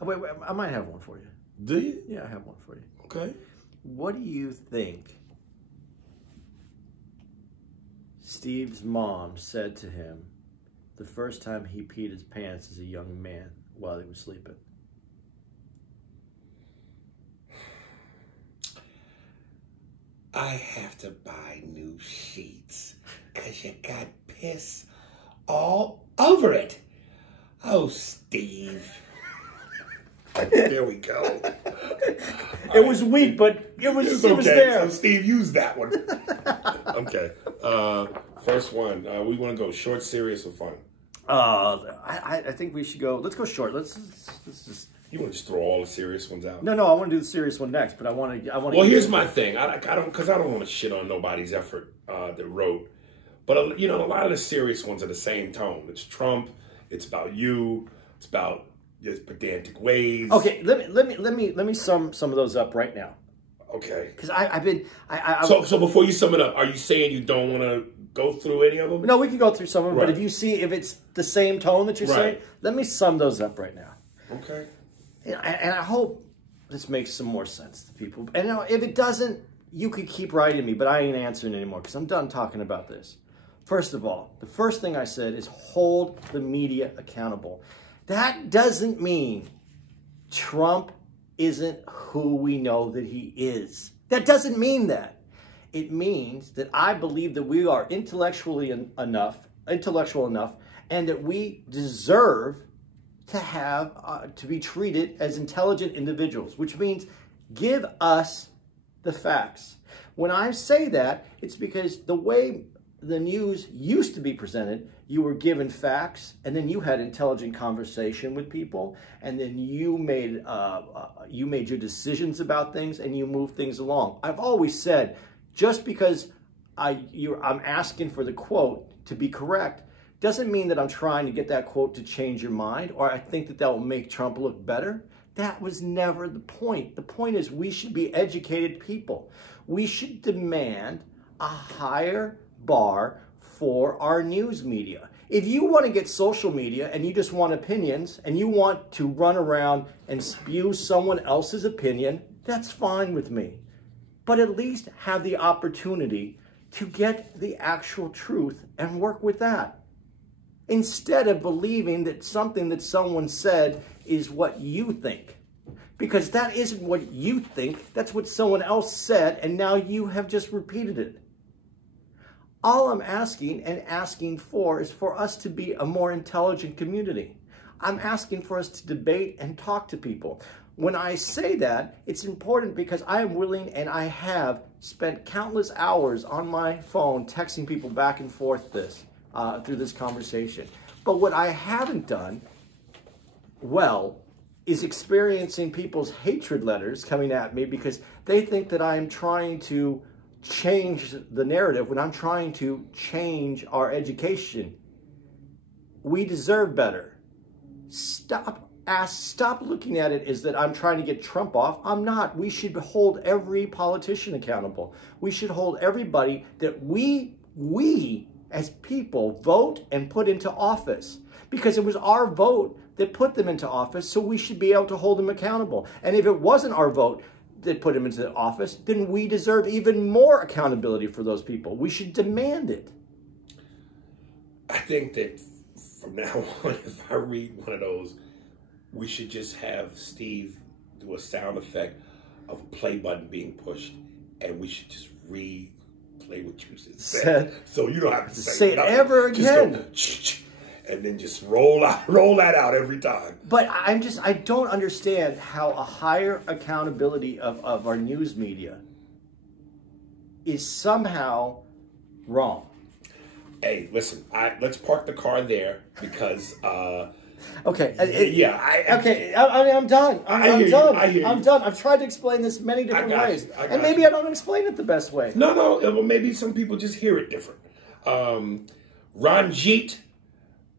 Oh, wait, I might have one for you. Do you? Yeah, I have one for you. Okay. What do you think Steve's mom said to him the first time he peed his pants as a young man while he was sleeping? I have to buy new sheets because you got piss all over it. Oh, Steve. There we go. It was weak, but it was there. So Steve used that one. Okay. First one. We want to go short, serious, or fun? I think we should go. Let's go short. Let's just. You want to just throw all the serious ones out? No, I want to do the serious one next. But I want to. Well, here's my thing. I don't want to shit on nobody's effort that wrote. But you know, a lot of the serious ones are the same tone. It's Trump. It's about you. It's about his pedantic ways. Okay, let me sum some of those up right now. Okay. Because I've been So before you sum it up, are you saying you don't want to go through any of them? No, we can go through some of them. Right. But if it's the same tone that you're saying, let me sum those up right now. Okay. And I hope this makes some more sense to people. And if it doesn't, you could keep writing me, but I ain't answering anymore because I'm done talking about this. First of all, the first thing I said is hold the media accountable. That doesn't mean Trump isn't who we know that he is. That doesn't mean that. It means that I believe that we are intellectual enough, and that we deserve to have to be treated as intelligent individuals, which means give us the facts. When I say that, it's because the way the news used to be presented, you were given facts, and then you had intelligent conversation with people, and then you made your decisions about things, and you moved things along. I've always said, just because I'm asking for the quote to be correct, doesn't mean that I'm trying to get that quote to change your mind, or I think that will make Trump look better. That was never the point. The point is we should be educated people. We should demand a higher bar for our news media. If you want to get social media and you just want opinions and you want to run around and spew someone else's opinion, that's fine with me. But at least have the opportunity to get the actual truth and work with that. Instead of believing that something that someone said is what you think. Because that isn't what you think, that's what someone else said, and now you have just repeated it. All I'm asking for is for us to be a more intelligent community. I'm asking for us to debate and talk to people. When I say that, it's important because I am willing and I have spent countless hours on my phone texting people back and forth through this conversation. But what I haven't done well is experiencing people's hatred letters coming at me because they think that I'm trying to change the narrative when I'm trying to change our education. We deserve better. Stop looking at it as that I'm trying to get Trump off. I'm not. We should hold every politician accountable. We should hold everybody that we as people vote and put into office, because it was our vote that put them into office, so we should be able to hold them accountable. And if it wasn't our vote that put them into the office, then we deserve even more accountability for those people. We should demand it. I think that from now on, if I read one of those, we should just have Steve do a sound effect of a play button being pushed, and we should just replay what you said. So you don't have to say it ever again. Just go, and then just roll that out every time. But I don't understand how a higher accountability of our news media is somehow wrong. Hey, listen, let's park the car there because okay. Yeah. I'm done. I'm done. I'm done. I've tried to explain this many different ways. And maybe I don't explain it the best way. No. Well, maybe some people just hear it different. Ranjit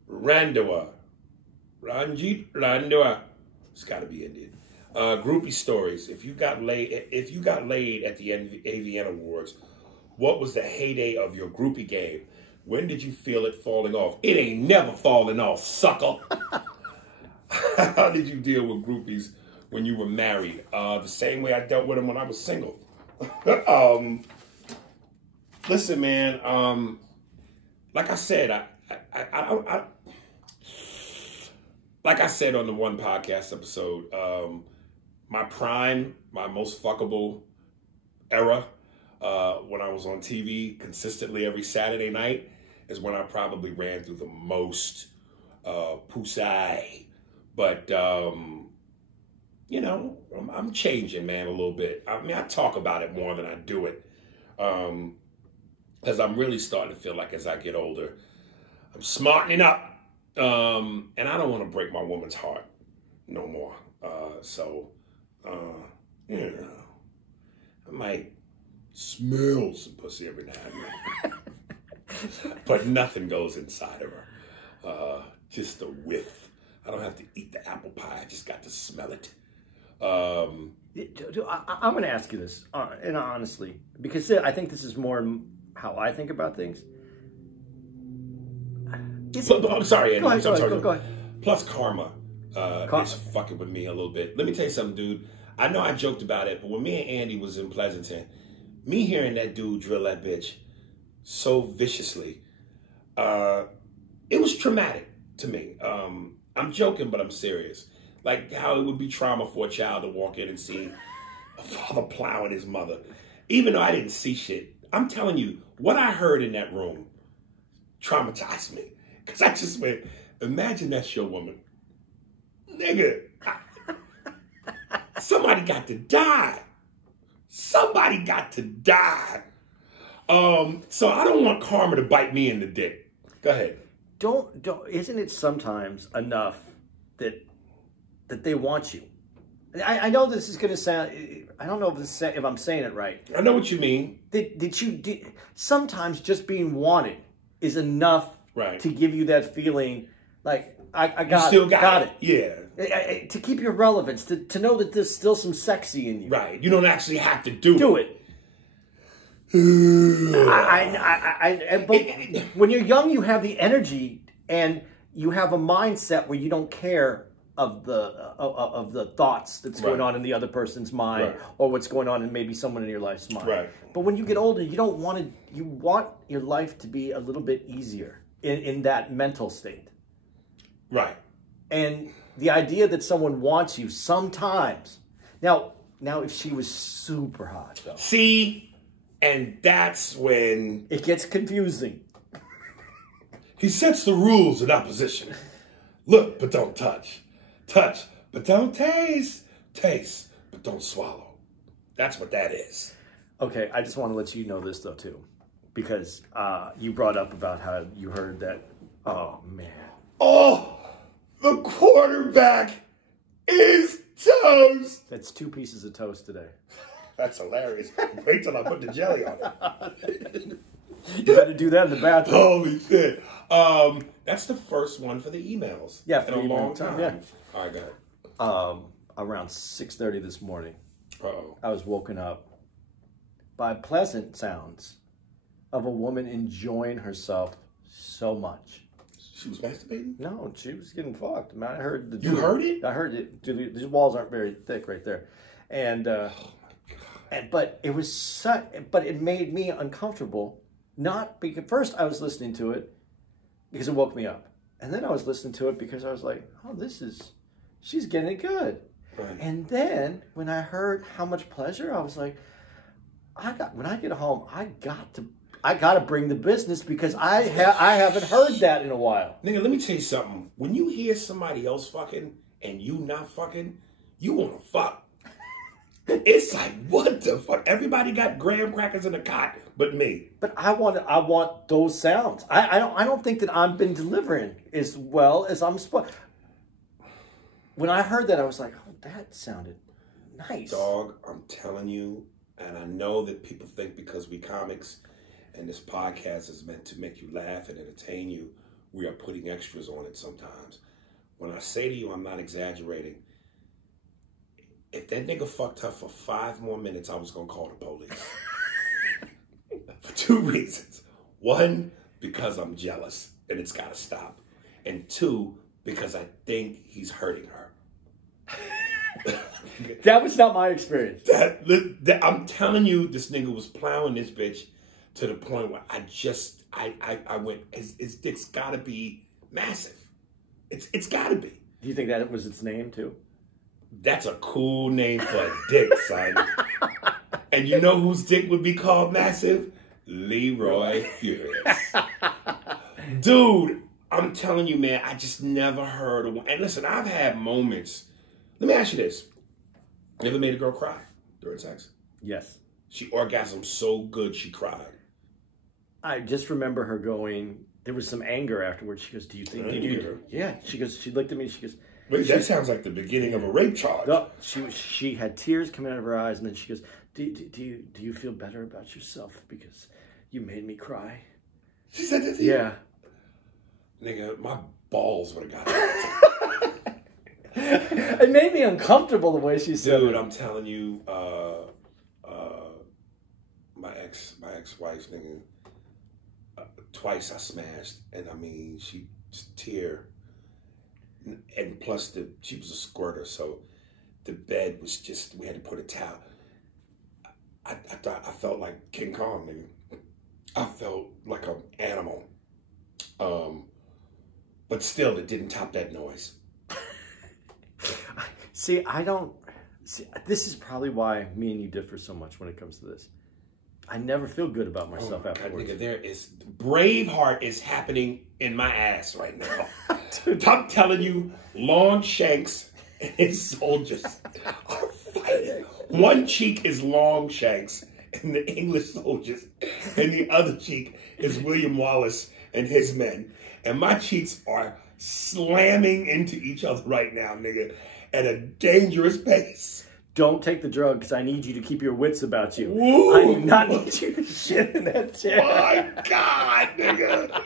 Randhawa. It's got to be Indian. Groupie stories. If you got laid at the AVN Awards, what was the heyday of your groupie game? When did you feel it falling off? It ain't never falling off, sucker. How did you deal with groupies when you were married? The same way I dealt with them when I was single. Listen, man. Like I said, like I said on the one podcast episode, my prime, my most fuckable era, when I was on TV consistently every Saturday night, is when I probably ran through the most pussy. But, you know, I'm changing, man, a little bit. I mean, I talk about it more than I do it. Because I'm really starting to feel like as I get older, I'm smartening up. And I don't want to break my woman's heart no more. You know, I might smell some pussy every now and then. But nothing goes inside of her. Just a whiff. I don't have to eat the apple pie. I just got to smell it. I'm going to ask you this, and honestly, because I think this is more how I think about things. I'm sorry, Andy. Go ahead. Plus karma is fucking with me a little bit. Let me tell you something, dude. I know I joked about it, but when me and Andy was in Pleasanton, me hearing that dude drill that bitch so viciously, it was traumatic to me. I'm joking, but I'm serious. Like how it would be trauma for a child to walk in and see a father plowing his mother. Even though I didn't see shit, I'm telling you, what I heard in that room traumatized me. Because I just went, imagine that's your woman. Nigga, somebody got to die. Somebody got to die. So I don't want karma to bite me in the dick. Go ahead. Isn't it sometimes enough that they want you? I know this is going to sound, I don't know if I'm saying it right. I know what you mean. Sometimes just being wanted is enough to give you that feeling like, I got it. Yeah. To keep your relevance, to know that there's still some sexy in you. Right. You don't actually have to do it. But when you're young, you have the energy and you have a mindset where you don't care of the thoughts that's going on in the other person's mind or what's going on in maybe someone in your life's mind. Right. But when you get older, you want your life to be a little bit easier in that mental state. Right. And the idea that someone wants you sometimes. Now if she was super hot though. See, and that's when it gets confusing. He sets the rules in opposition. Look, but don't touch. Touch, but don't taste. Taste, but don't swallow. That's what that is. Okay, I just want to let you know this, though, too. Because you brought up about how you heard that. Oh, man. Oh, the quarterback is toast. That's 2 pieces of toast today. That's hilarious. Wait till I put the jelly on it. You better do that in the bathroom. Holy shit. That's the first one for the emails. Yeah, in a long time. Yeah. All right, go ahead. Around 6:30 this morning, Uh-oh. I was woken up by pleasant sounds of a woman enjoying herself so much. She was masturbating? No, she was getting fucked. Man, I heard the. You heard it? I heard it. These walls aren't very thick right there, and but it was but it made me uncomfortable. Not because first I was listening to it because it woke me up, and then I was listening to it because I was like, oh, she's getting it good. Right. And then when I heard how much pleasure, I was like, when I get home, I got to bring the business because I haven't heard that in a while. Nigga, let me tell you something. When you hear somebody else fucking and you not fucking, you want to fuck. It's like, what the fuck? Everybody got graham crackers in a cot but me. But I want those sounds. I don't think that I've been delivering as well as I'm supposed. When I heard that, I was like, oh, that sounded nice. Dog, I'm telling you, and I know that people think because we comics and this podcast is meant to make you laugh and entertain you, we are putting extras on it sometimes. When I say to you, I'm not exaggerating. If that nigga fucked her for 5 more minutes, I was going to call the police. For 2 reasons. 1, because I'm jealous and it's got to stop. And 2, because I think he's hurting her. That was not my experience. I'm telling you, this nigga was plowing this bitch to the point where I went, his dick's gotta be massive. It's gotta be. Do you think that was its name too? That's a cool name for a dick, son. And you know whose dick would be called massive? Leroy Furious. Dude, I'm telling you, man, I just never heard of one. And listen, I've had moments. Let me ask you this. You ever made a girl cry during sex? Yes. She orgasmed so good she cried. I just remember her going, there was some anger afterwards. She goes, do you think you... Yeah. She goes, she looked at me, she goes... Wait, that sounds like the beginning of a rape charge. No, she had tears coming out of her eyes, and then she goes, do you feel better about yourself because you made me cry? She said that to you? Yeah. Nigga, my balls would have got out. It made me uncomfortable the way she said it. Dude, I'm telling you, my ex-wife, nigga, twice I smashed, and I mean, she tear, and plus she was a squirter, so the bed was just, we had to put a towel. I felt like King Kong, nigga. I felt like an animal. But still, it didn't top that noise. See, this is probably why me and you differ so much when it comes to this. I never feel good about myself afterwards. God, nigga, Braveheart is happening in my ass right now. I'm telling you, Longshanks and his soldiers are fighting. One cheek is Longshanks and the English soldiers, and the other cheek is William Wallace and his men. And my cheeks are slamming into each other right now, nigga, at a dangerous pace. Don't take the drug because I need you to keep your wits about you. Woo. I do not need you to shit in that chair. My God, nigga.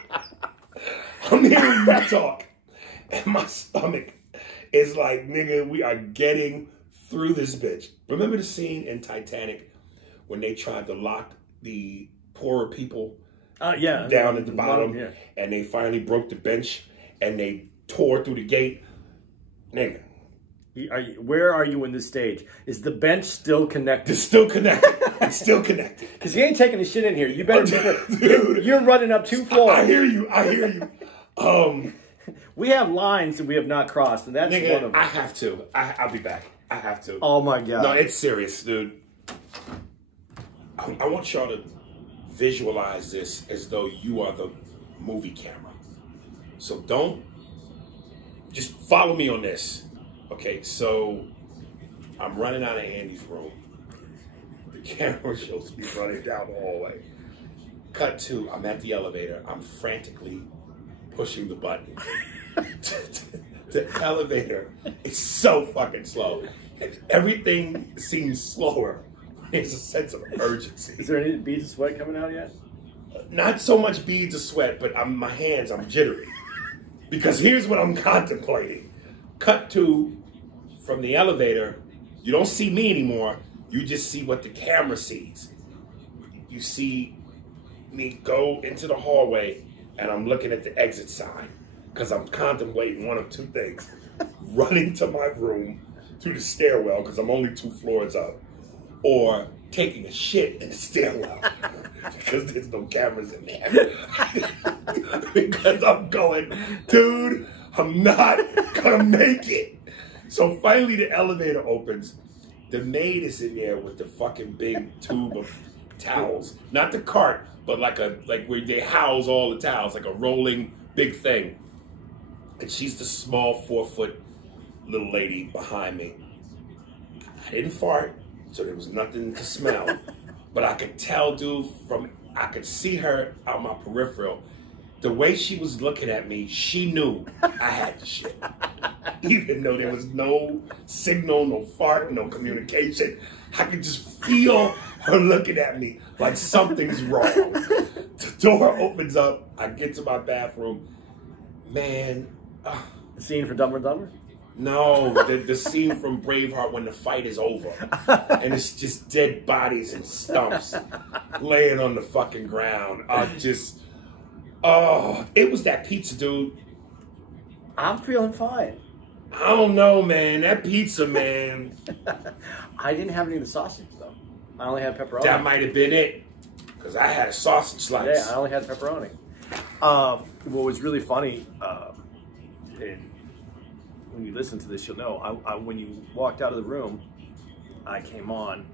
I'm hearing you talk, and my stomach is like, nigga, we are getting through this bitch. Remember the scene in Titanic when they tried to lock the poorer people down at the bottom, and they finally broke the bench, and they tore through the gate? Nigga. Where are you in this stage? Is the bench still connected? It's still connected. It's still connected. Because you ain't taking the shit in here. You better... Dude, you're running up 2 floors. I hear you. I hear you. We have lines that we have not crossed, and that's nigga, one of them. I have to. I'll be back. I have to. Oh, my God. No, it's serious, dude. I want y'all to visualize this as though you are the movie camera. So don't... Just follow me on this. Okay, so I'm running out of Andy's room. The camera shows me running down the hallway. Cut to, I'm at the elevator. I'm frantically pushing the button. The elevator is so fucking slow. Everything seems slower. There's a sense of urgency. Is there any beads of sweat coming out yet? Not so much beads of sweat, but my hands, I'm jittery. Because here's what I'm contemplating. Cut to, from the elevator, you don't see me anymore. You just see what the camera sees. You see me go into the hallway, and I'm looking at the exit sign because I'm contemplating one of two things. Running to my room through the stairwell because I'm only 2 floors up, or taking a shit in the stairwell because there's no cameras in there. Because I'm going, dude, I'm not gonna make it. So finally the elevator opens. The maid is in there with the fucking big tube of towels. Not the cart, but like where they house all the towels, like a rolling big thing. And she's the small 4-foot little lady behind me. I didn't fart, so there was nothing to smell. But I could tell, dude, I could see her out my peripheral. The way she was looking at me, she knew I had the shit. Even though there was no signal, no fart, no communication, I could just feel her looking at me like something's wrong. The door opens up. I get to my bathroom. Man. The scene for Dumber and Dumber? No, the scene from Braveheart when the fight is over. And it's just dead bodies and stumps laying on the fucking ground. It was that pizza, dude. I'm feeling fine. I don't know, man. That pizza, man. I didn't have any of the sausage, though. I only had pepperoni. That might have been it. Because I had a sausage slice. Yeah, I only had pepperoni. What was really funny, and when you listen to this, you'll know, when you walked out of the room, I came on,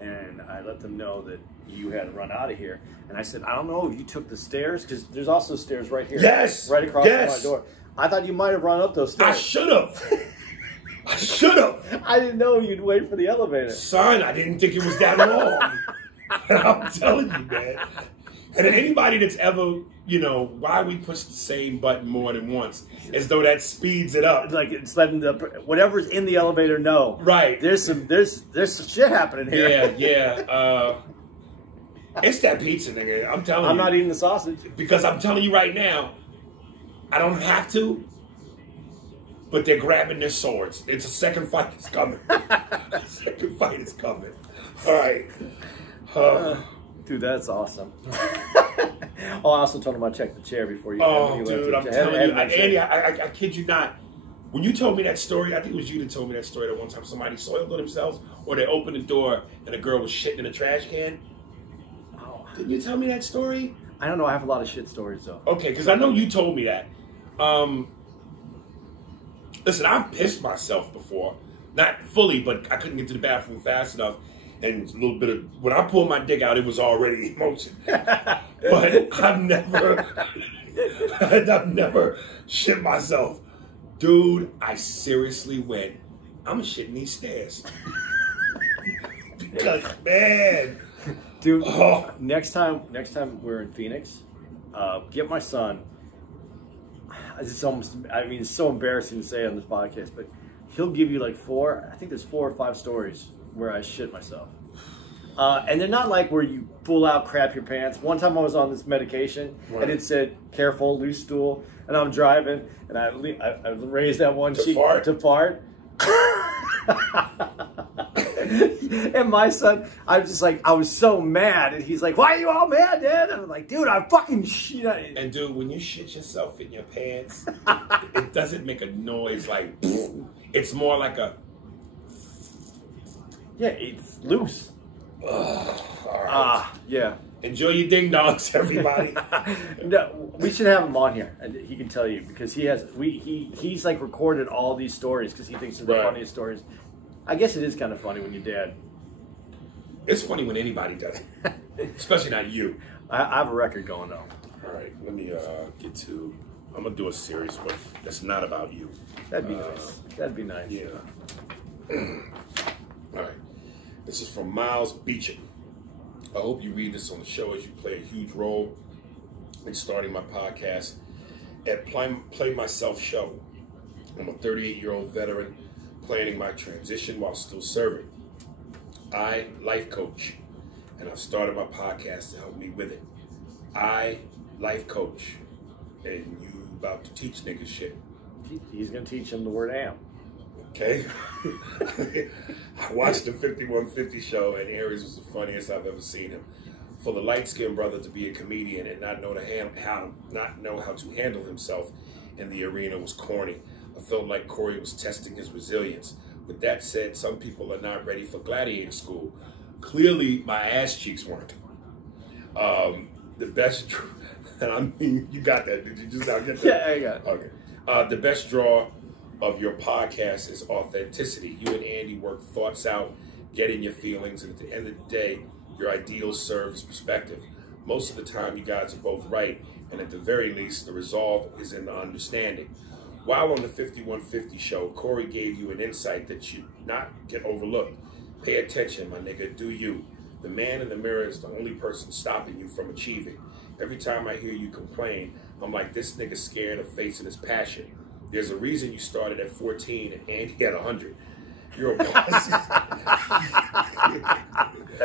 and I let them know that you had to run out of here. And I said, I don't know if you took the stairs, because there's also stairs right here. Yes. Right across from my door. I thought you might have run up those stairs. I should have. I should have. I didn't know you'd wait for the elevator. Son, I didn't think it was that long. I'm telling you, man. And anybody that's ever, you know, why we push the same button more than once, as though that speeds it up. Like it's letting whatever's in the elevator know. Right. There's some shit happening here. Yeah. It's that pizza, nigga. I'm telling you. I'm not eating the sausage. Because I'm telling you right now, I don't have to, but they're grabbing their swords. It's a second fight is coming. Second fight is coming. All right. Dude, that's awesome. Oh, I also told him I'd check the chair before you. Oh, dude, I'm telling you, Andy, I kid you not. When you told me that story, I think it was you that told me that story that one time somebody soiled themselves, or they opened the door and a girl was shitting in a trash can. Oh. Didn't you tell me that story? I don't know. I have a lot of shit stories, though. Okay, because I know you told me that. Listen, I've pissed myself before. Not fully, but I couldn't get to the bathroom fast enough. And a little bit of, when I pulled my dick out, it was already in motion. But I've never shit myself. Dude, I seriously went, I'm gonna shit in these stairs. Because, man. Dude, next time we're in Phoenix, get my son. It's so embarrassing to say on this podcast, but he'll give you like 4, I think there's 4 or 5 stories where I shit myself. And they're not like where you full out crap your pants. One time I was on this medication, right, and it said, careful, loose stool. And I'm driving, and I raised that one cheek to fart. And my son, I was so mad. And he's like, why are you all mad, Dad? And I'm like, dude, I fucking shit. And dude, when you shit yourself in your pants, it doesn't make a noise like, it's more like a... Yeah, it's loose. All right. Yeah. Enjoy your ding dongs, everybody. No, we should have him on here, and he can tell you, because he's like recorded all these stories because he thinks they're the funniest stories. I guess it is kind of funny when your dad. It's funny when anybody does it, especially not you. I have a record going though. All right, let me get to. I'm gonna do a series, but that's not about you. That'd be nice. That'd be nice. Yeah. All right. This is from Miles Beecham. I hope you read this on the show, as you play a huge role in starting my podcast at Play Myself Show. I'm a 38-year-old veteran planning my transition while still serving. I life coach, and I've started my podcast to help me with it. I life coach, and you about to teach niggas shit. He's gonna teach him the word am. Okay. I watched the 5150 show, and Aries was the funniest I've ever seen him. For the light-skinned brother to be a comedian and not know how to handle himself in the arena was corny. I felt like Corey was testing his resilience. With that said, some people are not ready for gladiator school. Clearly, my ass cheeks weren't. The best, and I mean, you got that? Did you just not get that? Yeah, I got it. Okay. The best draw of your podcast is authenticity. You and Andy work thoughts out, getting your feelings, and at the end of the day, your ideals serve as perspective. Most of the time, you guys are both right, and at the very least, the resolve is in the understanding. While on the 5150 show, Corey gave you an insight that should not get overlooked. Pay attention, my nigga, do you. The man in the mirror is the only person stopping you from achieving. Every time I hear you complain, I'm like, this nigga's scared of facing his passion. There's a reason you started at 14 and Andy at 100. You're a boss.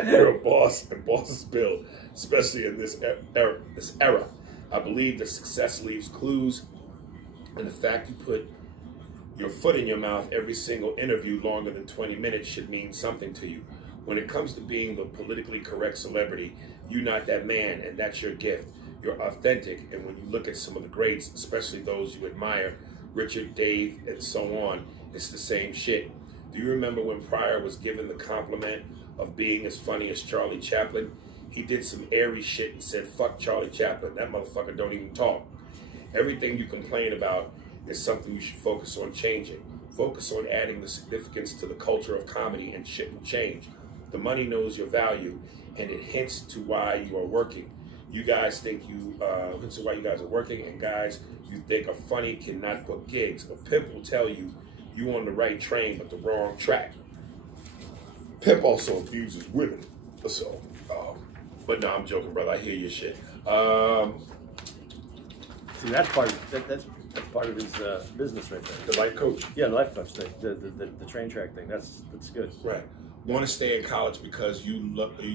You're a boss, and bosses build, especially in this era. I believe that success leaves clues, and the fact you put your foot in your mouth every single interview longer than 20 minutes should mean something to you. When it comes to being the politically correct celebrity, you're not that man, and that's your gift. You're authentic, and when you look at some of the greats, especially those you admire, Richard, Dave, and so on, it's the same shit. Do you remember when Pryor was given the compliment of being as funny as Charlie Chaplin? He did some airy shit and said, fuck Charlie Chaplin. That motherfucker don't even talk. Everything you complain about is something you should focus on changing. Focus on adding the significance to the culture of comedy, and shit will change. The money knows your value, and it hints to why you are working. You guys think hints to why you guys are working, and guys you think are funny cannot book gigs. A pimp will tell you you on the right train but the wrong track. Pimp also abuses women. So, but no, I'm joking, brother. I hear your shit. See, that's part of that's part of his business right there. The life coach. Yeah, the life coach thing, the train track thing. That's good. Right. Want to stay in college because you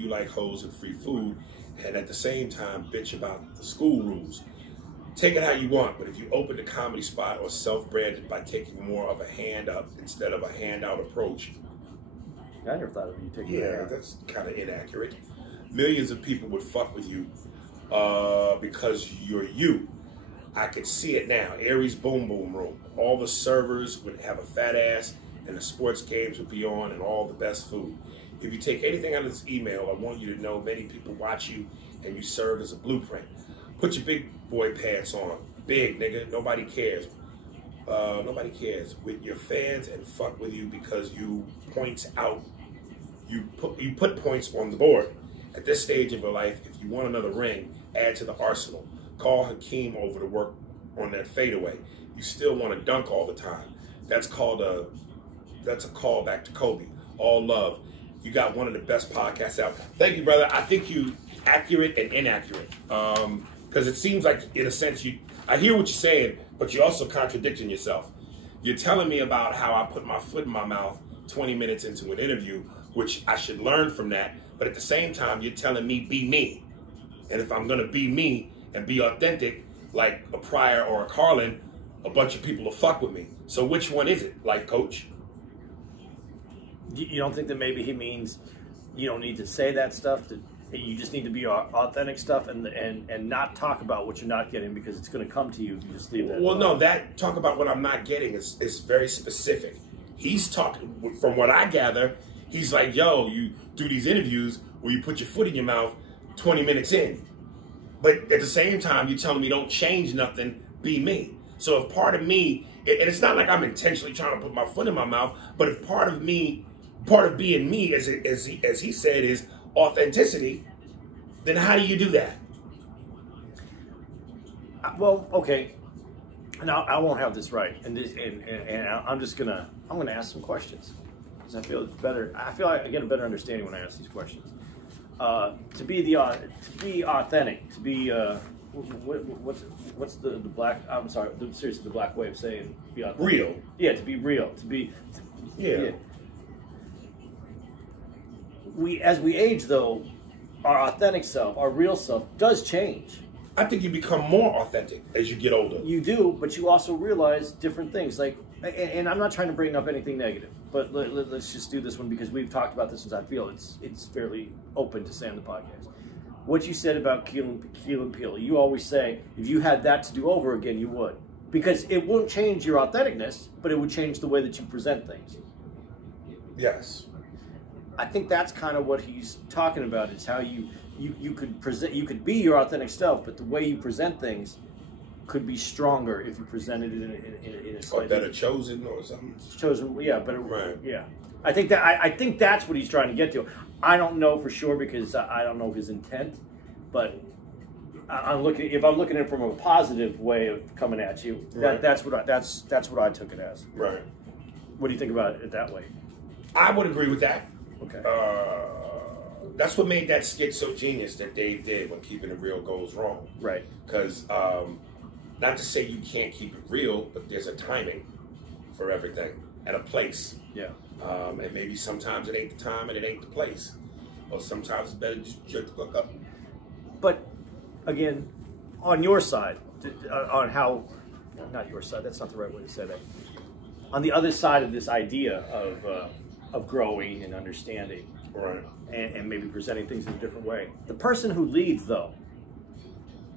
like hoes and free food, and at the same time bitch about the school rules. Take it how you want, but if you open a comedy spot or self-branded by taking more of a hand up instead of a handout approach. I never thought of you taking Yeah, that's kind of inaccurate. Millions of people would fuck with you because you're you. I could see it now. Aries Boom Boom Room. All the servers would have a fat ass, and the sports games would be on, and all the best food. If you take anything out of this email, I want you to know many people watch you, and you serve as a blueprint. Put your big boy pants on. Big, nigga. Nobody cares. Nobody cares with your fans and fuck with you because you points out. You put points on the board. At this stage of your life, if you want another ring, add to the arsenal. Call Hakeem over to work on that fadeaway. You still want to dunk all the time. That's a call back to Kobe. All love. You got one of the best podcasts out. Thank you, brother. I think you accurate and inaccurate. Because it seems like, in a sense, I hear what you're saying, but you're also contradicting yourself. You're telling me about how I put my foot in my mouth 20 minutes into an interview, which I should learn from that. But at the same time, you're telling me be me. And if I'm going to be me and be authentic, like a Pryor or a Carlin, a bunch of people will fuck with me. So which one is it, life coach? You don't think that maybe he means you don't need to say that stuff, that you just need to be authentic stuff and not talk about what you're not getting because it's going to come to you if you just leave that Well, alone. no, that talk about what I'm not getting is very specific. He's talking, from what I gather, he's like, yo, you do these interviews where you put your foot in your mouth 20 minutes in. But at the same time, you're telling me don't change nothing, be me. So if part of me, and it's not like I'm intentionally trying to put my foot in my mouth, but if part of me, part of being me, as he said, is authenticity, then how do you do that? Well, okay. Now I won't have this right, and I'm gonna ask some questions because I feel it's better. I feel like I get a better understanding when I ask these questions. To be authentic, to be what's the black? I'm sorry, seriously, the black way of saying be authentic. Real. Yeah, to be real, yeah. As we age, though, our authentic self, our real self, does change. I think you become more authentic as you get older. You do, but you also realize different things. Like, and I'm not trying to bring up anything negative, but let's just do this one because we've talked about this, and I feel it's fairly open to say on the podcast. What you said about Keel and Peele, you always say if you had that to do over again, you would, because it won't change your authenticness, but it would change the way that you present things. Yes. I think that's kind of what he's talking about. Is how you could present, you could be your authentic self, but the way you present things could be stronger if you presented it in a slightly better chosen or something. Chosen, yeah, but right. Yeah. I think that's what he's trying to get to. I don't know for sure because I don't know his intent, but if I'm looking at it from a positive way of coming at you, right. that's what I took it as. Right. What do you think about it that way? I would agree with that. Okay. That's what made that skit so genius that Dave did when Keeping It Real Goes Wrong. Right. Because, not to say you can't keep it real, but there's a timing for everything and a place. Yeah. And maybe sometimes it ain't the time and it ain't the place. Or sometimes it's better to just jerk the fuck up. But, again, on your side, on how, not your side, that's not the right way to say that. On the other side of this idea of growing and understanding. Right. And maybe presenting things in a different way. The person who leads, though,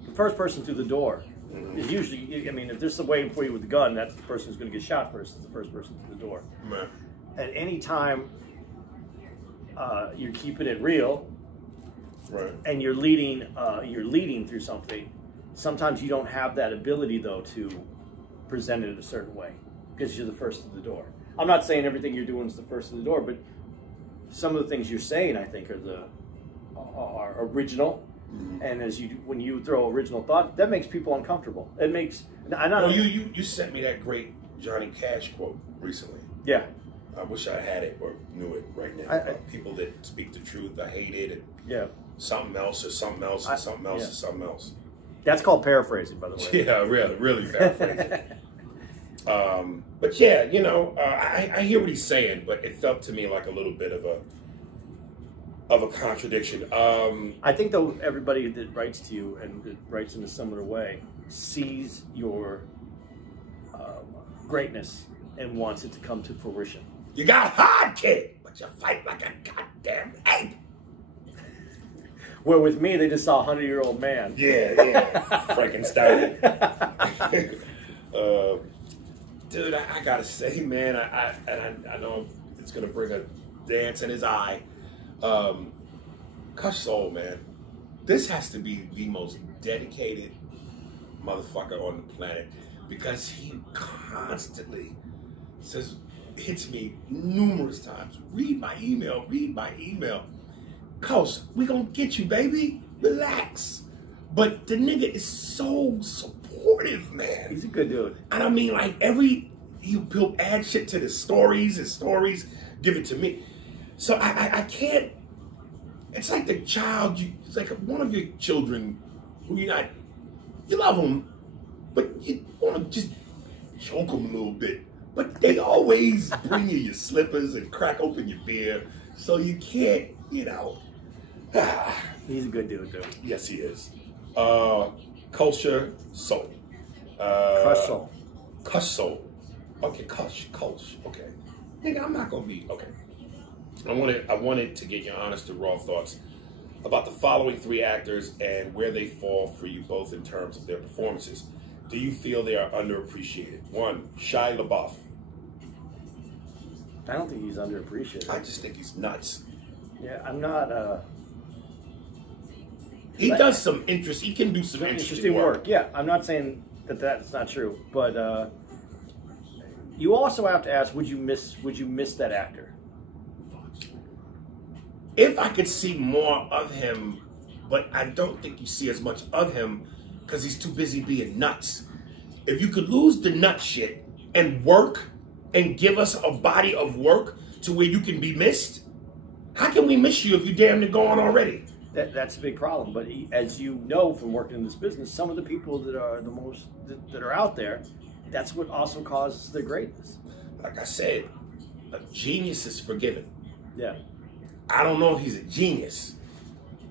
the first person through the door, It's usually, I mean, if there's a way for you with the gun, that's the person who's going to get shot first. It's the first person to the door. Right. At any time, you're keeping it real, right, and you're leading through something. Sometimes you don't have that ability though to present it a certain way because you're the first to the door. I'm not saying everything you're doing is the first to the door, but some of the things you're saying, I think, are original. Mm-hmm. And when you throw original thought, that makes people uncomfortable. It makes. You sent me that great Johnny Cash quote recently. Yeah. I wish I had it or knew it right now. People that speak the truth, I hate it. Yeah. Something else or something else or something else or something else. That's called paraphrasing, by the way. Yeah, really paraphrasing. But yeah, I hear what he's saying, but it felt to me like a little bit of a contradiction. I think though everybody that writes to you and that writes in a similar way sees your greatness and wants it to come to fruition. You got hard, kid, but you fight like a goddamn ape. Where with me, they just saw a 100-year-old man. Yeah, Frankenstein. Dude, I gotta say, man, I know it's gonna bring a dance in his eye. Cush Soul, man, this has to be the most dedicated motherfucker on the planet because he constantly hits me numerous times. Read my email. Cush, we gonna get you, baby. Relax. But the nigga is so supportive, man. He's a good dude. And I mean, like, he'll add shit to his stories, give it to me. So I can't, it's like the child, it's like one of your children who you love them, but you want to just choke them a little bit. But they always bring you your slippers and crack open your beer, so you can't, He's a good dude, dude. Yes, he is. Culture Soul. Cush Soul. Cush Soul. Okay, Cush. Okay. Nigga, I'm not gonna be, okay. I wanted to get your honest and raw thoughts about the following 3 actors and where they fall for you both in terms of their performances. Do you feel they are underappreciated? 1, Shia LaBeouf. I don't think he's underappreciated. I just think he's nuts. Yeah, I'm not. He does some he can do some interesting work. Yeah, I'm not saying that that's not true, but you also have to ask: Would you miss that actor? If I could see more of him, but I don't think you see as much of him because he's too busy being nuts. If you could lose the nut shit and work and give us a body of work to where you can be missed, how can we miss you if you're damn near gone already? That's a big problem. But as you know from working in this business, some of the people that are the most that are out there, that's what also causes their greatness. Like I said, a genius is forgiven. Yeah. I don't know if he's a genius,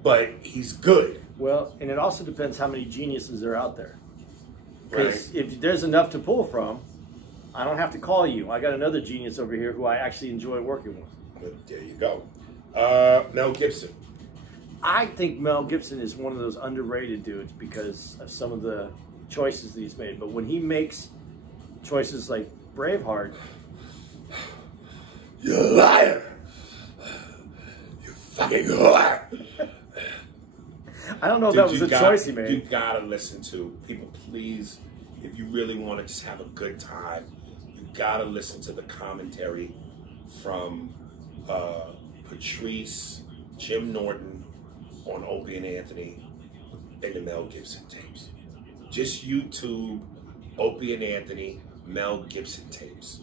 but he's good. Well, and it also depends how many geniuses are out there. Because Right. if there's enough to pull from, I don't have to call you. I got another genius over here who I actually enjoy working with. But there you go. Mel Gibson. I think Mel Gibson is one of those underrated dudes because of some of the choices that he's made. But when he makes choices like Braveheart, You're a liar. You fucking liar. I don't know if that was a choice he made. You gotta listen to people, please. If you really want to just have a good time, you gotta listen to the commentary from Patrice, Jim Norton on Opie and Anthony and the Mel Gibson tapes. Just YouTube Opie and Anthony, Mel Gibson tapes,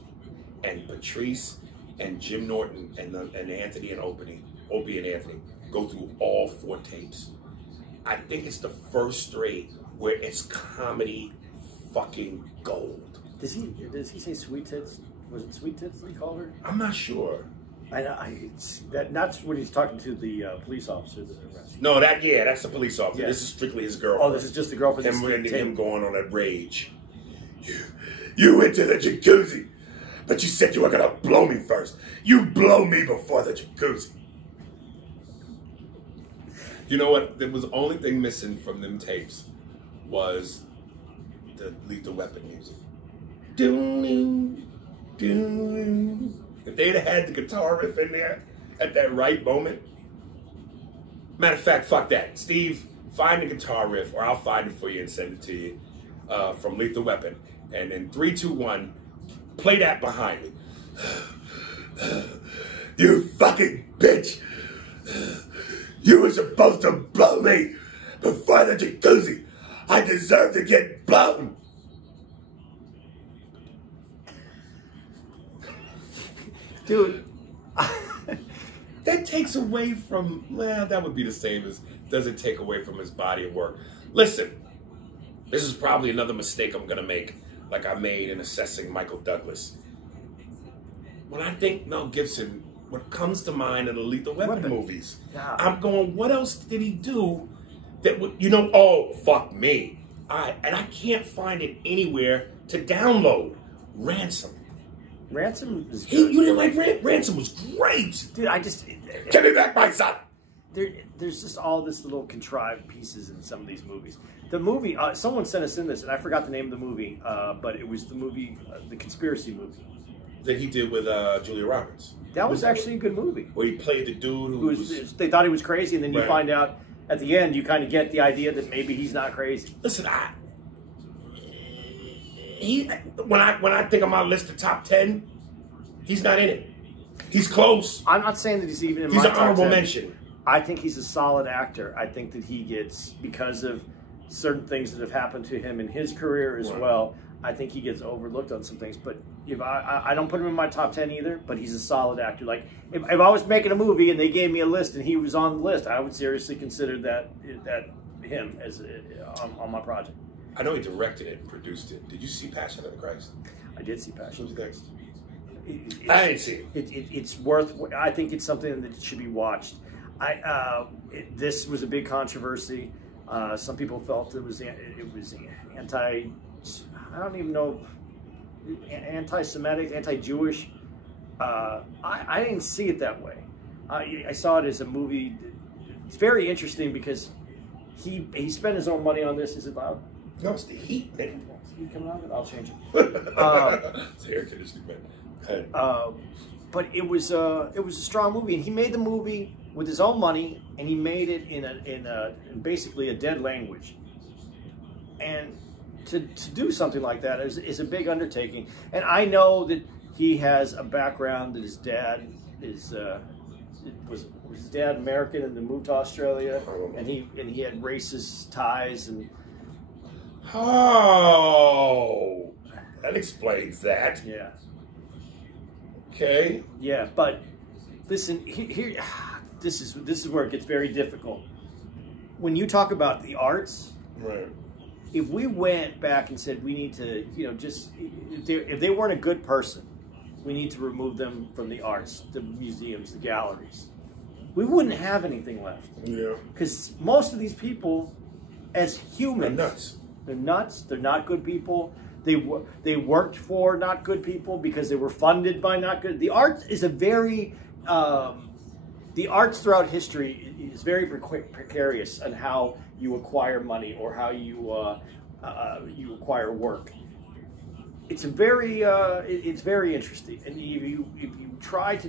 and Patrice and Jim Norton and Anthony and Opie and Anthony go through all 4 tapes. I think it's the first 3 where it's comedy fucking gold. Does he say sweet tits? Was it sweet tits that he called her? I'm not sure. That's when he's talking to the police officer that arrested. No, that's the police officer. Yeah. This is strictly his girlfriend. Oh, this is just the girlfriend. And him going on a rage. You went to the jacuzzi, but you said you were gonna blow me first. You blow me before the jacuzzi. You know what? There was the only thing missing from them tapes was the Lethal Weapon music. Doo-doo, doo-doo. If they'd have had the guitar riff in there at that right moment. Matter of fact, fuck that. Steve, find the guitar riff, or I'll find it for you and send it to you from Lethal Weapon. And then 3, 2, 1, play that behind me. You fucking bitch! You were supposed to blow me before the jacuzzi. I deserve to get blown. Dude. That takes away from, well, that would be the same as, doesn't take away from his body of work. Listen, this is probably another mistake I'm going to make, like I made in assessing Michael Douglas. When I think Mel Gibson, what comes to mind in the Lethal Weapon movies, Yeah. I'm going, what else did he do that would, you know, oh, fuck me. And I can't find it anywhere to download. Ransom. Ransom is good. You didn't like Ransom was great. Dude, I just... Give me back my son. There's just all this little contrived pieces in some of these movies. The movie, someone sent us in this, and I forgot the name of the movie, but it was the movie, the conspiracy movie. That he did with Julia Roberts. That was actually a good movie. Where he played the dude who was... They thought he was crazy, and then you Right. find out at the end, you kind of get the idea that maybe he's not crazy. Listen, when I think of my list of top 10, he's not in it. He's close. I'm not saying that he's even in He's my an top honorable 10. mention. I think he's a solid actor. I think that he gets, because of certain things that have happened to him in his career as well, I think he gets overlooked on some things. But if I don't put him in my top 10 either, but he's a solid actor. Like, if I was making a movie and they gave me a list and he was on the list, I would seriously consider that him as on my project. I know he directed it and produced it. Did you see Passion of the Christ? I did see Passion of the Christ. I didn't see it. It's worth. I think it's something that should be watched. This was a big controversy. Some people felt it was anti. I don't even know, anti-Semitic, anti-Jewish. I didn't see it that way. I saw it as a movie. It's very interesting because he spent his own money on this. Is it loud? No, it's the heat, man. Is the heat coming out of it? I'll change it. It's air conditioning, man. But it was a strong movie, and he made the movie with his own money, and he made it in basically a dead language. And to do something like that is a big undertaking. And I know that he has a background that his dad was his dad American and then moved to Australia, and he had racist ties and. Oh, that explains that. Yeah. Okay. Yeah, but listen, here, this is where it gets very difficult. When you talk about the arts, Right. if we went back and said we need to, just if they weren't a good person, we need to remove them from the arts, the museums, the galleries. We wouldn't have anything left. Yeah. Because most of these people, as humans, They're nuts. They're nuts. They're not good people. They worked for not good people because they were funded by not good. The arts is a very the arts throughout history is very precarious on how you acquire money or how you acquire work. It's very interesting. And if you try to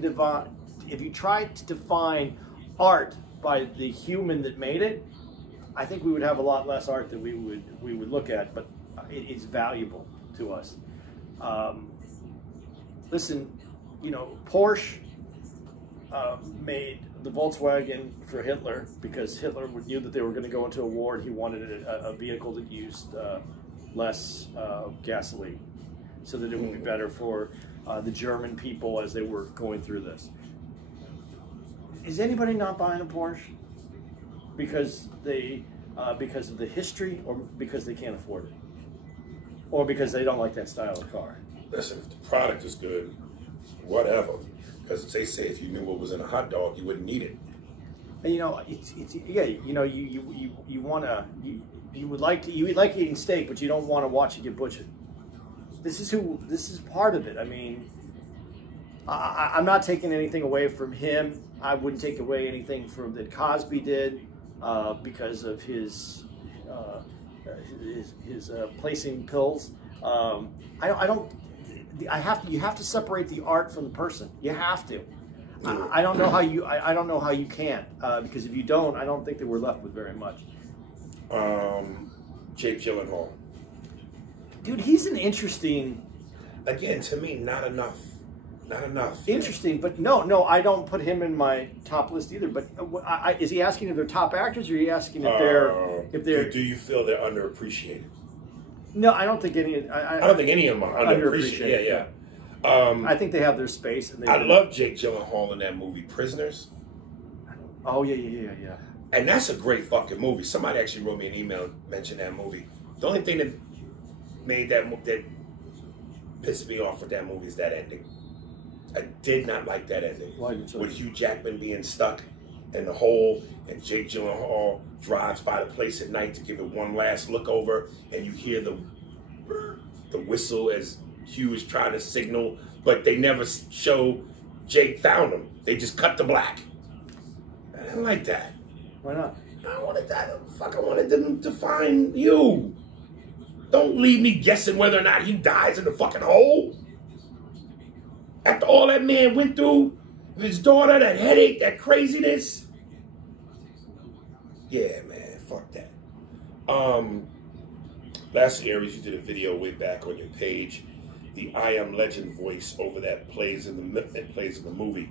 define art by the human that made it, I think we would have a lot less art that we would look at, but it's valuable to us. Listen, Porsche made the Volkswagen for Hitler because Hitler knew that they were going to go into a war, and he wanted a vehicle that used less gasoline, so that it would be better for the German people as they were going through this. Is anybody not buying a Porsche because of the history, or because they can't afford it, or because they don't like that style of car? Listen, if the product is good, whatever. Because they say if you knew what was in a hot dog, you wouldn't eat it. And you would like eating steak, but you don't want to watch it get butchered. This is part of it. I mean, I'm not taking anything away from him. I wouldn't take away anything from that Cosby did because of his his placing pills. I don't. You have to separate the art from the person. You have to. I don't know how you. I don't know how you can't, because if you don't, I don't think that we're left with very much. Jake Gyllenhaal. Dude, he's an interesting. Again, to me, not enough. Not enough. Interesting, but no, I don't put him in my top list either. But is he asking if they're top actors, or are you asking if they're? Do you feel they're underappreciated? No, I don't think any. I don't think any of them are underappreciated. Yeah. I think they have their space. And I love Jake Gyllenhaal in that movie, Prisoners. Oh yeah. And that's a great fucking movie. Somebody actually wrote me an email mentioning that movie. The only thing that made that pissed me off with that movie is that ending. I did not like that ending. Why? With Hugh Jackman being stuck in the hole, and Jake Gyllenhaal drives by the place at night to give it one last look over, and you hear the whistle as Hugh is trying to signal, but they never show Jake found him. They just cut to black. I didn't like that. Why not? I wanted that. Fuck, I wanted them to find you. Don't leave me guessing whether or not he dies in the fucking hole. After all that man went through, his daughter, that headache, that craziness. Yeah, man, fuck that. Lastly, Aries, you did a video way back on your page. The I Am Legend voice over that plays in the movie.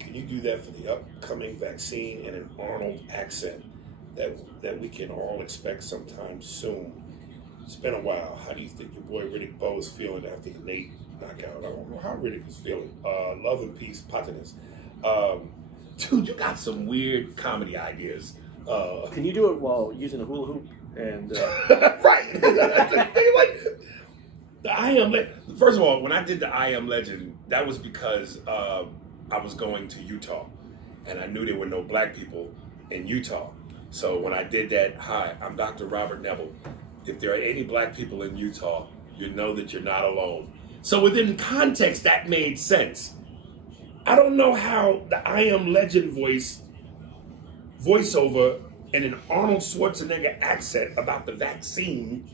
Can you do that for the upcoming vaccine in an Arnold accent that we can all expect sometime soon? It's been a while. How do you think your boy Riddick Bowe is feeling after the Nate knockout? I don't know how Riddick is feeling. Love and peace, Patinas. Dude, you got some weird comedy ideas. Can you do it while using a hula hoop? And right. The I Am Legend. First of all, when I did the I Am Legend, that was because I was going to Utah, and I knew there were no black people in Utah. So when I did that, hi, I'm Dr. Robert Neville. If there are any black people in Utah, you know that you're not alone. So within context, that made sense. I don't know how the I Am Legend voiceover in an Arnold Schwarzenegger accent about the vaccine.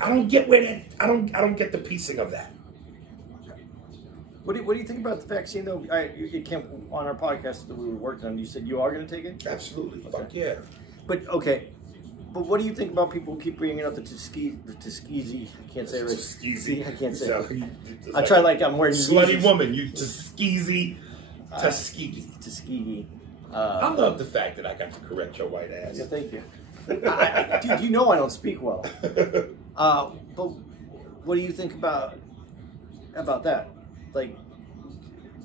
I don't get where that. I don't get the piecing of that. What do you think about the vaccine, though? It came on our podcast that we were working on. You said you are going to take it? Absolutely. Okay. Fuck yeah. But what do you think about people who keep bringing up the Tuskegee? I can't say it right. Tuskegee. I can't say it. I try like I'm wearing slutty woman. You Tuskegee. Tuskegee. I love the fact that I got to correct your white ass. Yeah, thank you. Dude, you know I don't speak well. But what do you think about that? Like,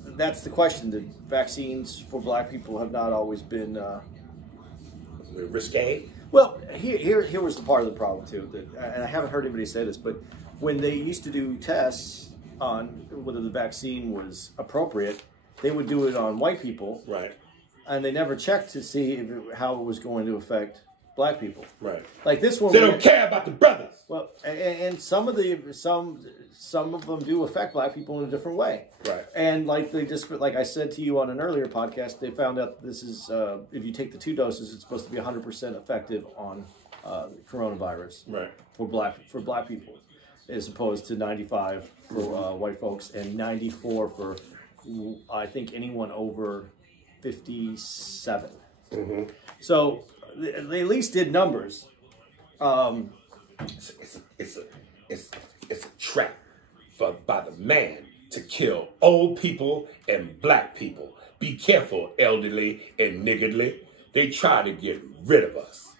that's the question. The vaccines for black people have not always been risque. Well, here was the part of the problem too. And I haven't heard anybody say this, but when they used to do tests on whether the vaccine was appropriate, they would do it on white people, right? And they never checked to see how it was going to affect black people, right? Like this one, they don't care about the brothers. Well, and some of them do affect black people in a different way, right? And like I said to you on an earlier podcast, they found out this is if you take the 2 doses, it's supposed to be 100% effective on coronavirus, right? For black people, as opposed to 95 for white folks and 94 for I think anyone over 57. Mm-hmm. So they at least did numbers. It's a trap by the man to kill old people and black people. Be careful, elderly and niggardly. They try to get rid of us.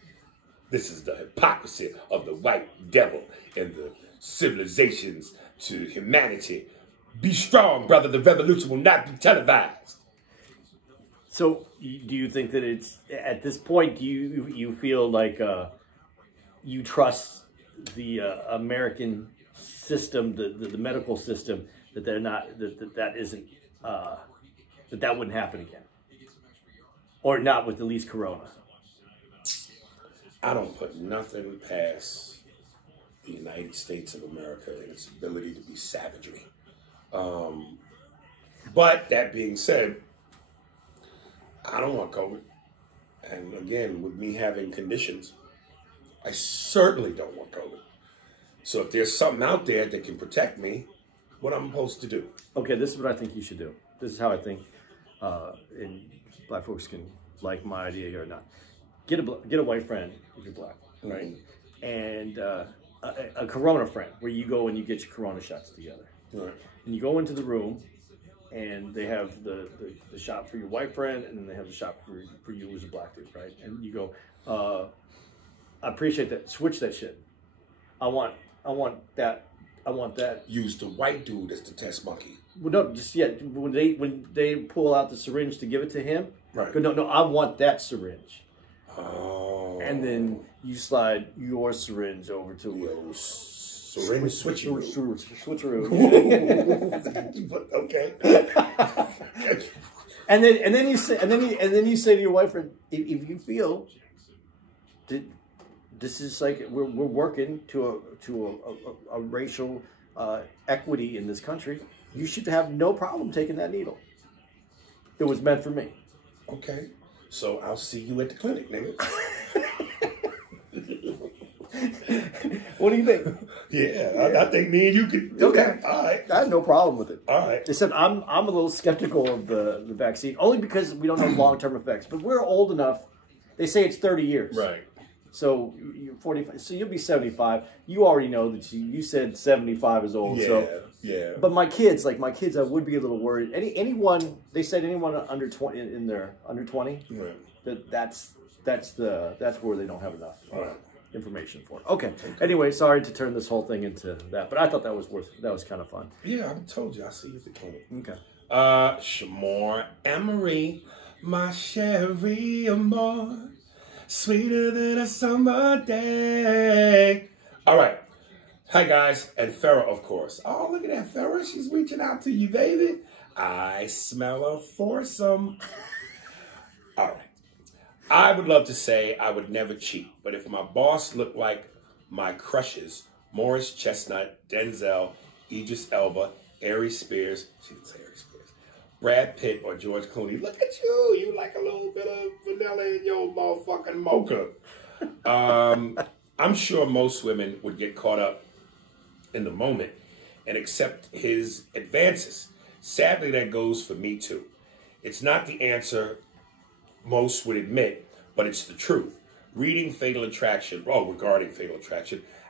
This is the hypocrisy of the white devil and the civilizations to humanity. Be strong, brother. The revolution will not be televised. So, do you think that it's at this point? Do you feel like you trust the American system, the medical system, that they're not that isn't that wouldn't happen again, or not with at least Corona? I don't put nothing past the United States of America and its ability to be savagery. But that being said, I don't want COVID. And again, with me having conditions, I certainly don't want COVID. So if there's something out there that can protect me, what I'm supposed to do? Okay, this is what I think you should do. This is how I think, and black folks can like my idea or not. Get a white friend if you're black, right? And a Corona friend, where you go and you get your Corona shots together. Right. And you go into the room, and they have the shot for your white friend, and then they have the shot for you as a black dude, right? And you go, I appreciate that. Switch that shit. I want that. I want that. Use the white dude as the test monkey. Well, no, just yet when they pull out the syringe to give it to him. Right. Go, no, I want that syringe. Oh. And then you slide your syringe over to syringe switcheroo. Switcheroo. Okay. and then you say to your wife, if you feel that this is like we're working to a racial equity in this country, you should have no problem taking that needle. It was meant for me. Okay. So I'll see you at the clinic, nigga. What do you think? Yeah. I think me and you could do that. All right. I have no problem with it. All right. Except I'm a little skeptical of the vaccine, only because we don't know long-term effects. But we're old enough. They say it's 30 years. Right. So you're 45. So you'll be 75. You already know that you said 75 is old. Yeah. So, yeah. But my kids, I would be a little worried. Anyone, they said anyone under 20 in there, under 20. Right. That's where they don't have enough. Right. Information for it. Okay. Anyway, sorry to turn this whole thing into that, but I thought that was kind of fun. Yeah, I told you. I'll see you at the clinic. Okay. Shamor Emery, my sherry amor, sweeter than a summer day. All right. Hi, guys. And Farrah, of course. Oh, look at that, Farrah. She's reaching out to you, baby. I smell a foursome. All right. I would love to say I would never cheat, but if my boss looked like my crushes, Morris Chestnut, Denzel, Idris Elba, Aries Spears, she didn't say Aries Spears, Brad Pitt, or George Clooney, look at you. You like a little bit of vanilla in your motherfucking mocha. I'm sure most women would get caught up in the moment and accept his advances. Sadly, that goes for me too. It's not the answer most would admit, but it's the truth. Regarding Fatal Attraction,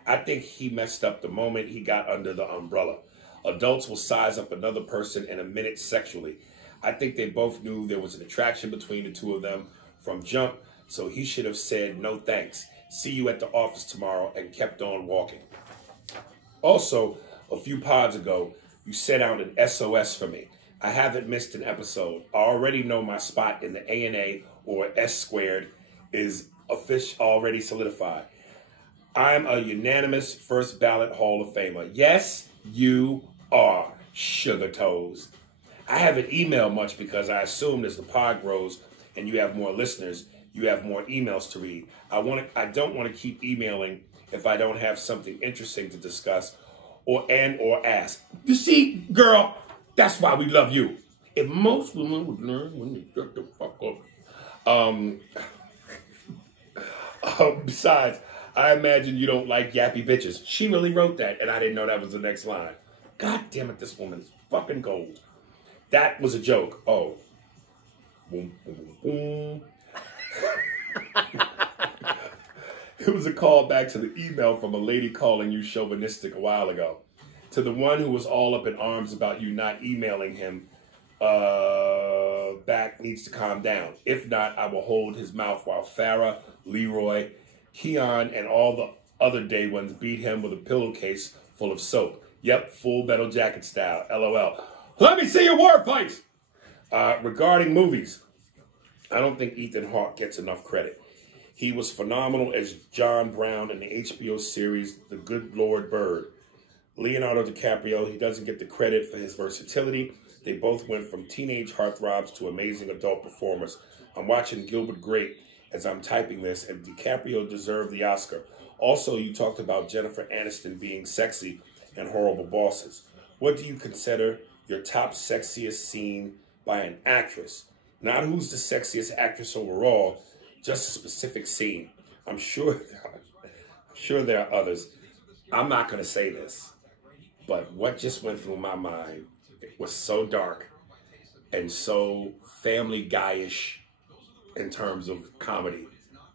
I think he messed up the moment he got under the umbrella. Adults will size up another person in a minute sexually. I think they both knew there was an attraction between the two of them from jump, so he should have said no thanks. See you at the office tomorrow, and kept on walking. Also, a few pods ago, you sent out an SOS for me. I haven't missed an episode. I already know my spot in the ANA or S squared is already solidified. I'm a unanimous first ballot Hall of Famer. Yes, you are, sugar toes. I haven't emailed much because I assumed as the pod grows and you have more listeners, you have more emails to read. I don't want to keep emailing if I don't have something interesting to discuss or ask. You see, girl, that's why we love you. If most women would learn when they shut the fuck up. Besides, I imagine you don't like yappy bitches. She really wrote that, and I didn't know that was the next line. God damn it, this woman is fucking gold. That was a joke. Oh. Boom, boom, boom, boom. It was a call back to the email from a lady calling you chauvinistic a while ago. To the one who was all up in arms about you not emailing him back needs to calm down. If not, I will hold his mouth while Farrah, Leroy, Keon, and all the other day ones beat him with a pillowcase full of soap. Yep, full metal jacket style. LOL. Let me see your war fights! Regarding movies, I don't think Ethan Hawke gets enough credit. He was phenomenal as John Brown in the HBO series The Good Lord Bird. Leonardo DiCaprio, he doesn't get the credit for his versatility. They both went from teenage heartthrobs to amazing adult performers. I'm watching Gilbert Grape as I'm typing this, and DiCaprio deserved the Oscar. Also, you talked about Jennifer Aniston being sexy and Horrible Bosses. What do you consider your top sexiest scene by an actress? Not who's the sexiest actress overall, just a specific scene. I'm sure sure there are others. I'm not going to say this, but what just went through my mind was so dark and so Family Guy-ish in terms of comedy.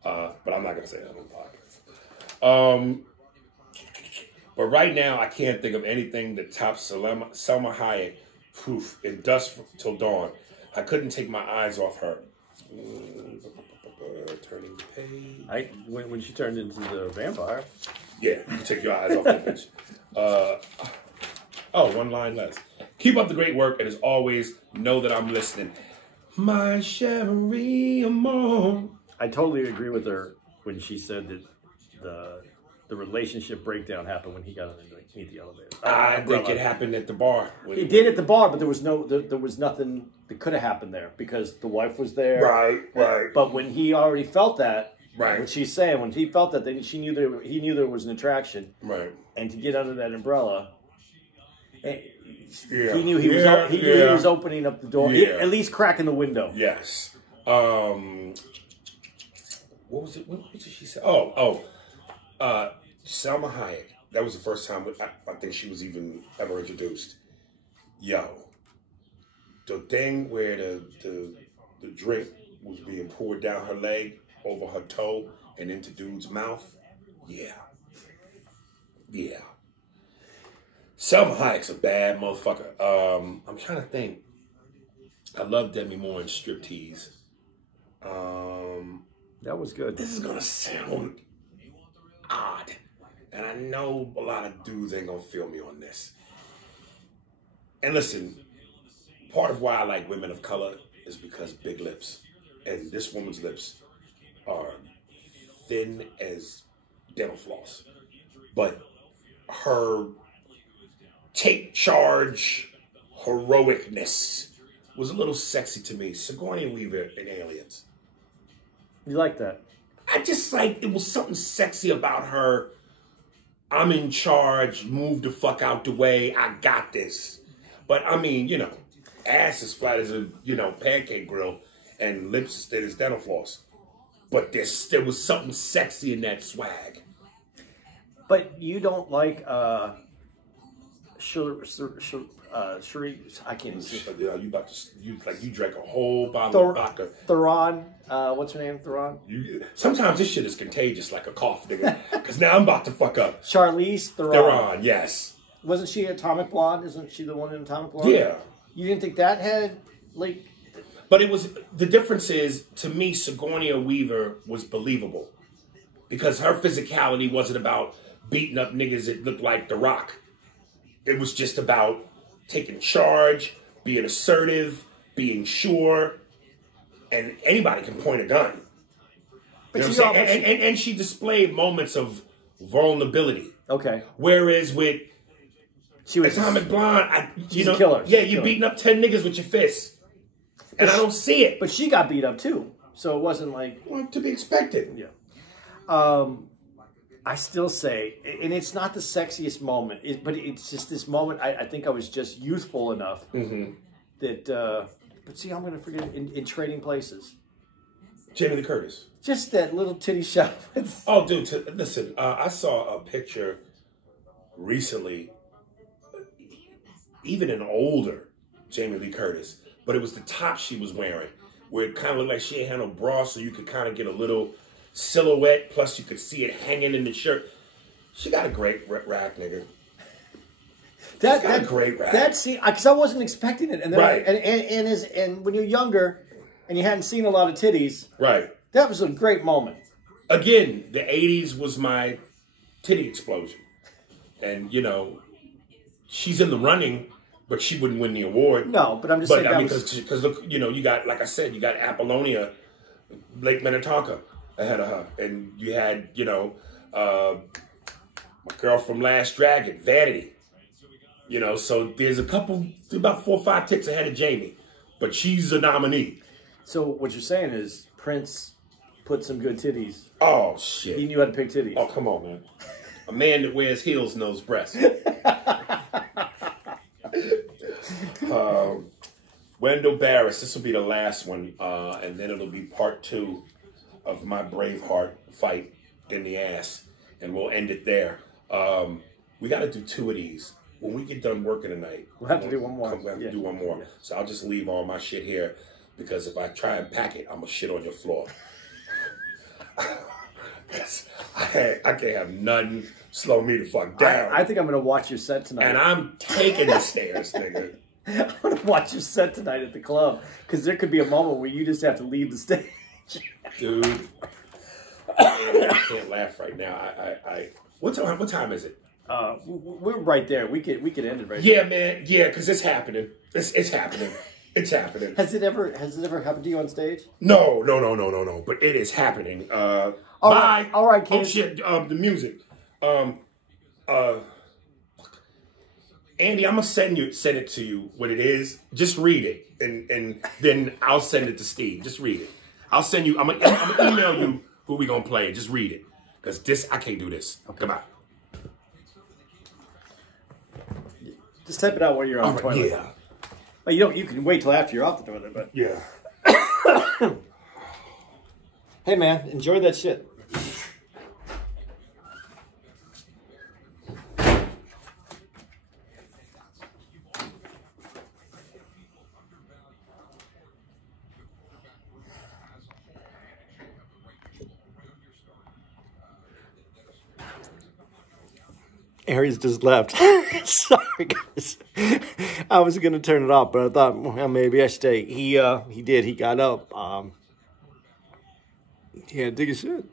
But I'm not going to say that on the podcast. But right now, I can't think of anything that tops Selma Hayek in Dusk Till Dawn. I couldn't take my eyes off her. Turning the page. When she turned into the vampire. Yeah, you can take your eyes off that bitch. One line less. Keep up the great work, and as always, know that I'm listening. My Cherie Amour. I totally agree with her when she said that the relationship breakdown happened when he got underneath the elevator. I think it happened at the bar. It did at the bar, but there was nothing that could have happened there because the wife was there. Right. But when he already felt that, right. What she's saying, when he felt that, then he knew there was an attraction. Right. And to get under that umbrella, yeah. he knew he was opening up the door, at least cracking the window. Yes. What was it? What did she say? Selma Hayek. That was the first time I think she was even ever introduced. Yo, the thing where the drink was being poured down her leg, over her toe, and into dude's mouth. Yeah. Selma Hayek's a bad motherfucker. I'm trying to think. I love Demi Moore in Striptease. That was good. This is gonna sound odd, and I know a lot of dudes ain't gonna feel me on this. And listen, part of why I like women of color is because big lips, and this woman's lips are thin as dental floss, but her take charge heroicness was a little sexy to me. Sigourney Weaver in Aliens. You like that? I just it was something sexy about her. I'm in charge, move the fuck out the way, I got this. But I mean, ass as flat as a, pancake grill and lips as thin as dental floss. But there was something sexy in that swag. But you don't like Cherie, I can't even see. You drank a whole bottle of vodka. Theron, what's her name? Theron? Sometimes this shit is contagious like a cough, nigga. Because now I'm about to fuck up. Charlize Theron. Theron, yes. Wasn't she Atomic Blonde? Isn't she the one in Atomic Blonde? Yeah. You didn't think that had, But the difference is, to me, Sigourney Weaver was believable. Because her physicality wasn't about beating up niggas that looked like The Rock. It was just about taking charge, being assertive, being sure, and anybody can point a gun. You know what I'm saying? And she displayed moments of vulnerability. Okay. Whereas with Atomic Blonde, she's a killer. Yeah, you're beating up 10 niggas with your fists. And I don't see it. But she got beat up too. So it wasn't to be expected. Yeah. I still say, and it's not the sexiest moment, but it's just this moment. I think I was just youthful enough that. But see, I'm going to forget in Trading Places. Jamie Lee Curtis. Just that little titty shot. Oh, dude! Listen, I saw a picture recently, even an older Jamie Lee Curtis, but it was the top she was wearing, where it kind of looked like she ain't had no bra, so you could kind of get a little silhouette, plus you could see it hanging in the shirt. She got a great rack, nigga. She's got a great rack. Because I wasn't expecting it, and then right. And when you're younger and you hadn't seen a lot of titties, right? That was a great moment. Again, the '80s was my titty explosion, and she's in the running, but she wouldn't win the award. No, but I'm just saying. Because look, you got, like I said, you got Apollonia, Blake Minnetonka ahead of her, and you had my girl from Last Dragon, Vanity. So there's about 4 or 5 ticks ahead of Jamie, but she's a nominee. So what you're saying is Prince put some good titties. Oh shit! He knew how to pick titties. Oh come on, man! A man that wears heels knows breasts. Wendell Barris. This will be the last one, and then it'll be part 2 of my Braveheart fight in the ass. and we'll end it there. We got to do 2 of these. When we get done working tonight, we'll have to do one more. We'll have to do one more. Yeah. So I'll just leave all my shit here because if I try and pack it, I'm gonna shit on your floor. I can't have nothing slow me the fuck down. I think I'm gonna watch your set tonight. And I'm taking the stairs, nigga. I'm gonna watch your set tonight at the club because there could be a moment where you just have to leave the stage. Dude, I can't laugh right now. What time is it? We're right there. We could end it right Yeah, man. Yeah, because it's happening. It's happening. It's happening. Has it ever happened to you on stage? No. But it is happening. Bye. All right, kids. Oh shit. The music. Andy, I'm gonna send it to you what it is. Just read it, and then I'll send it to Steve. Just read it. I'm gonna email you who we gonna play. Just read it, because I can't do this. Okay. Come on. Just type it out while you're on the toilet. Yeah. Well, you can wait till after you're off the toilet, but yeah. Hey man, enjoy that shit. Aries just left. Sorry, guys. I was going to turn it off, but I thought, well, maybe I should stay. He did. He got up. He had to take a shit.